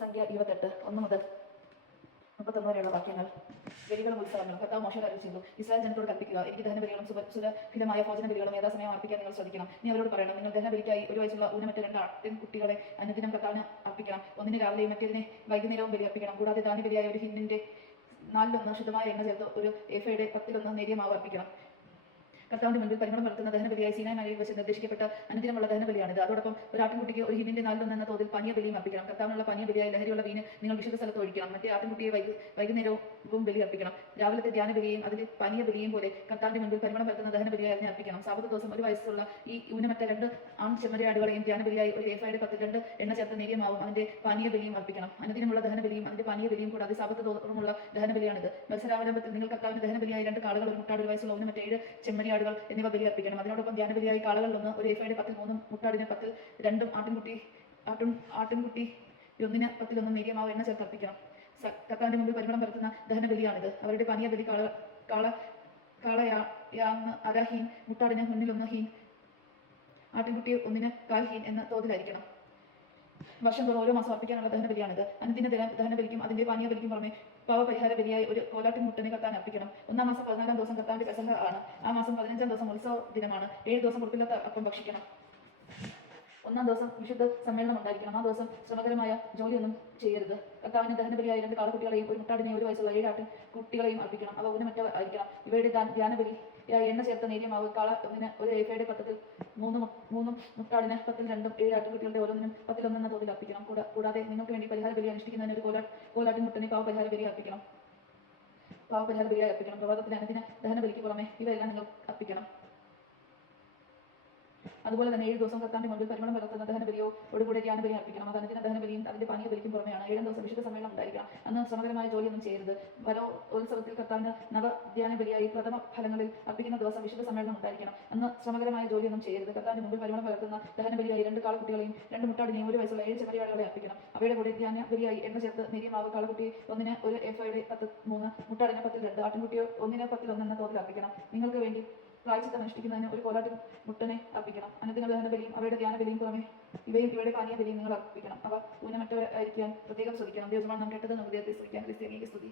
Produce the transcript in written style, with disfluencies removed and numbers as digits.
സംഖ്യ 28 1 മുതൽ 39 വരെയുള്ള വാക്യങ്ങൾ. ബലികളും ഉത്സവങ്ങളും കർത്താവ് മോശയോട് അരുളിച്ചെയ്തു, ഇസ്രായേൽ ജനത്തോട് കൽപ്പിക്കുക, എനിക്ക് ദഹനബലികളും സുരഭിതമായ ഭോജനബലികളും യഥാസമയം അർപ്പിക്കാൻ നിങ്ങൾ ശ്രദ്ധിക്കണം. നീ അവരോട് പറയണം, നിങ്ങൾ ദഹനബലിക്കായി ഒരു വയസ്സുള്ള ഊനമറ്റ 2 ആട്ടിൻകുട്ടികളെ അനുദിനം കർത്താവിന് അർപ്പിക്കണം. ഒന്നിന് രാവിലെയും മറ്റേതിനെ വൈകുന്നേരവും ബലി അർപ്പിക്കണം. കൂടാതെ ധാന്യബലിയായ ഒരു ഹിന്നിന്റെ 4 ശുദ്ധമായ എണ്ണ ചേർത്ത് ഒരു ഏഫയുടെ 10 നേരിയ മാവ് അർപ്പിക്കണം. കർത്താവിന്റെ മുൻപിൽ പരിമളം വളർത്തുന്ന ദഹനബലിയായി സീനായ് മലയിൽ വെച്ച് നിർദ്ദേശിക്കപ്പെട്ട അനുദിനമുള്ള ദഹനബലിയാണിത്. അതോടൊപ്പം ഒരു ആട്ടിൻകുട്ടിക്ക് ഒരു ഹിന്നിന്റെ 4 എന്ന തോതിൽ പാനീയബലിയും അർപ്പിക്കണം. കർത്താവിനുള്ള പാനീയബലിയായി ലഹരിയുള്ള വീഞ്ഞ് നിങ്ങൾ വിശുദ്ധ സ്ഥലത്ത് ഒഴിക്കണം. മറ്റേ ആട്ടിൻകുട്ടിയെ വൈകുന്നേരവും ബലി അർപ്പിക്കണം. രാവിലത്തെ ധ്യാനബലിയും അതിൽ പാനീയബലിയും പോലെ കർത്താവിന്റെ മുൻപിൽ പരിമളം വളർത്തുന്ന ദഹനബലിയായി അതിനെ അർപ്പിക്കണം. സാബത്ത് ദിവസം ഒരു വയസ്സുള്ള ഈ ഊനമറ്റ 2 ആൺ ചെമ്മരിയാടുകളെയും ധ്യാനബലിയായി ഒരു ഏഫയുടെ 10 എണ്ണ ചേർത്ത് നേരിയ മാവും അതിന്റെ പാനീയബലിയും അർപ്പിക്കണം. അനുദിനമുള്ള ദഹനബലിയും അതിന്റെ പാനീയബലിയും കൂടാതെ സാബത്ത് തോറുമുള്ള ദഹനബലിയാണിത്. മത്സരാവലംബത്തിൽ നിങ്ങൾ കർത്താവിന്റെ ദഹനബലിയായി 2 കാളകൾ, ഒരു മുട്ടാട്, ഒരു വയസ്സുള്ള ഊനമറ്റ 7 ചെമ്മരിയാടുകൾ എന്നിവ ബലി അർപ്പിക്കണം. അതിനോടൊപ്പം ധ്യാനബലിയായി കാളകളിൽ 1, ഒരു ഏഫയുടെ 10 3 മുട്ടാടിന് 10 2 ആട്ടിൻകുട്ടി 1ന് 10 നേരിയ മാവ് എണ്ണ ചേർത്ത് അർപ്പിക്കണം. കർത്താവിന്റെ മുമ്പിൽ പരിമളം പരത്തുന്ന ദഹനബലിയാണിത്. അവരുടെ പാനീയബലി കാളയാന്ന് അര ഹീൻ, മുട്ടാടിന് മുന്നിൽ 1 ഹീൻ, ആട്ടിൻകുട്ടി 1ന് 1/4 ഹീൻ എന്ന തോതിലായിരിക്കണം. വർഷം തോറും ഓരോ മാസം അർപ്പിക്കാനുള്ള ദഹനബലിയാണിത്. അനുദിന ദഹനബലിക്കും അതിന്റെ പാനീയബലിക്കും പുറമെ പാവപരിഹാര ബലിയായി ഒരു കോലാട്ടിൻ മുട്ടനെ കർത്താൻ അർപ്പിക്കണം. 1-ാം മാസം 14-ാം ദിവസം കർത്താവിന്റെ പെസഹ ആണ്. ആ മാസം 15-ാം ദിവസം ഉത്സവ ദിനമാണ്. 7 ദിവസം ഉറപ്പില്ലാത്ത അപ്പം ഭക്ഷിക്കണം. 1-ാം ദിവസം വിശുദ്ധ സമ്മേളനം ഉണ്ടായിരിക്കണം. ആ ദിവസം ശ്രമകരമായ ജോലിയൊന്നും ചെയ്യരുത്. കർത്താവിന് ദഹനബലിയായി 2 കാളക്കുട്ടികളെയും ഒരു മുട്ടാടിനെയും ഒരു വയസ്സുള്ള 7 ആട്ടിൻകുട്ടികളെയും അർപ്പിക്കണം. അവ ഊനമറ്റ ആയിരിക്കണം. ഇവയുടെ ധ്യാനബലിയായി എണ്ണ ചേർത്ത നേരിയ മാവ് കാള 1ന് ഒരു ഏഫയുടെ 10 3 മുട്ടാടിന് 10 2 7 ആട്ടിൻകുട്ടികളുടെ ഓരോന്നിനും 10 എന്ന തോതിൽ അർപ്പിക്കണം. കൂടാതെ നിങ്ങൾക്ക് വേണ്ടി പരിഹാര ബലി അനുഷ്ഠിക്കുന്നതിന് ഒരു കോലാട്ടിൻ മുട്ടനെ പാവപരിഹാര ബലിയായി അർപ്പിക്കണം. പ്രഭാതത്തിലെ അനുദിന ദഹനബലിക്ക് പുറമെ ഇവയെല്ലാം നിങ്ങൾ അർപ്പിക്കണം. അതുപോലെ തന്നെ 7 ദിവസം കർത്താവിന്റെ മുൻപിൽ പരിമളം വളർത്തുന്ന ദഹനബലിയോടുകൂടെ ധ്യാനബലി അർപ്പിക്കണം. അത് അനുദിന ദഹനബലിയും അതിന്റെ പാനീയബലിക്കും പുറമെയാണ്. 7-ാം ദിവസം വിശുദ്ധ സമ്മേളനം ഉണ്ടായിരിക്കണം. അന്ന് ശ്രമകരമായ ജോലിയൊന്നും ചെയ്യരുത്. ഉത്സവത്തിൽ കർത്താവിന് നവധ്യാനബലിയായി പ്രഥമ ഫലങ്ങളിൽ അർപ്പിക്കുന്ന ദിവസം വിശുദ്ധ സമ്മേളനം ഉണ്ടായിരിക്കണം. അന്ന് ശ്രമകരമായ ജോലിയൊന്നും ചെയ്യരുത്. കർത്താവിന്റെ മുമ്പിൽ പരിമളം വളർത്തുന്ന ദഹനബലിയായി 2 കാളക്കുട്ടികളെയും 2 മുട്ടാടിനെയും ഒരു വയസ്സുള്ള 7 ചെമ്മരിയാടുകളെ അർപ്പിക്കണം. അവയുടെ കൂടെ ധ്യാനബലിയായി എണ്ണ ചേർത്ത് നേരിയ മാവ് കാളക്കുട്ടി 1ന് ഒരു ഏഫയുടെ 10 3 മുട്ടാടിന് 10 2 ആട്ടിൻകുട്ടി 1ന് 10 എന്ന തോതിൽ അർപ്പിക്കണം. നിങ്ങൾക്ക് വേണ്ടി പ്രായശ്ചിത്തം അനുഷ്ഠിക്കുന്നതിന് ഒരു കോലാട്ടിൻ മുട്ടനെ അർപ്പിക്കണം. അനുദിന ദഹനബലിയും അവയുടെ ധ്യാനബലിയും പുറമെ ഇവയുടെ പാനീയബലിയും നിങ്ങൾ അർപ്പിക്കണം. അവ ഊനമറ്റവരായിരിക്കാൻ പ്രത്യേകം ശ്രദ്ധിക്കണം. ദൈവമാണ് നാം കേട്ടത്. നമുക്ക് ദൈവത്തെ സ്തുതിക്കാം. ക്രിസ്ത്യാനിയെ സ്തുതി.